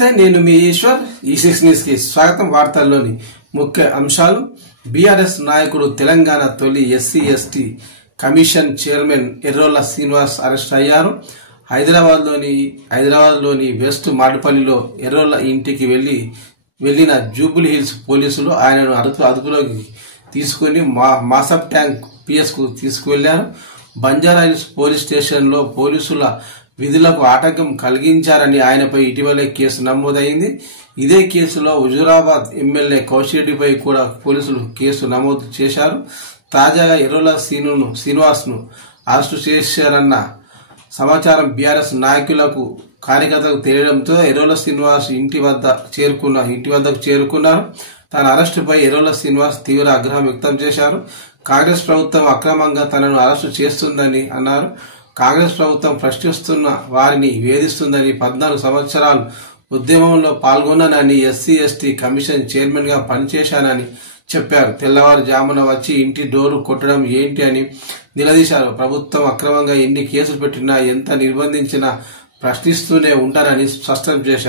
నమస్తే, నేను మీ ఈశ్వర్. ఈ6 న్యూస్ కి స్వాగతం. వార్తల్లోని ముఖ్య అంశాలు. బీఆర్ఎస్ నాయకుడు తెలంగాణ తొలి SC ST commission chairman Errolla Srinivas arrest అయ్యారు. హైదరాబాద్ లోని వెస్ట్ మాడుపల్లిలో ఎర్రోల ఇంటికి వెళ్లిన జూబిలీ హిల్స్ పోలీసులు ఆయనను అదుపులోకి తీసుకుని మాసప్ ట్యాంక్ పిఎస్ కు తీసుకువెళ్లారు. బంజారాహిల్స్ పోలీస్ స్టేషన్ లో పోలీసుల విధులకు ఆటంకం కలిగించారని ఆయనపై ఇటీవలే కేసు నమోదైంది. ఇదే కేసులో హుజూరాబాద్ ఎమ్మెల్యే కౌశిరెడ్డిపై కూడా పోలీసులు కేసు నమోదు చేశారు. తాజాగా ఎర్రోల శ్రీనివాస్ ను అరెస్టు చేశారన్న సమాచారం బీఆర్ఎస్ నాయకులకు కార్యకర్తలకు తెలియడంతో ఎర్రోల శ్రీనివాస్ ఇంటి వద్దకు చేరుకున్నారు. తన అరెస్టుపై ఎర్రోల శ్రీనివాస్ తీవ్ర ఆగ్రహం వ్యక్తం చేశారు. కాంగ్రెస్ ప్రభుత్వం అక్రమంగా తనను అరెస్టు చేస్తుందని అన్నారు. కాంగ్రెస్ ప్రభుత్వం ప్రశ్నిస్తున్న వారిని వేధిస్తుందని, 14 సంవత్సరాలు ఉద్యమంలో పాల్గొన్నానని, ఎస్సీ ఎస్టీ కమిషన్ చైర్మన్ గా పనిచేశానని చెప్పారు. తెల్లవారుజామున వచ్చి ఇంటి డోరు కొట్టడం ఏంటి అని నిలదీశారు. ప్రభుత్వం అక్రమంగా ఎన్ని కేసులు పెట్టినా, ఎంత నిర్బంధించినా ప్రశ్నిస్తూనే ఉంటారని స్పష్టం చేశారు.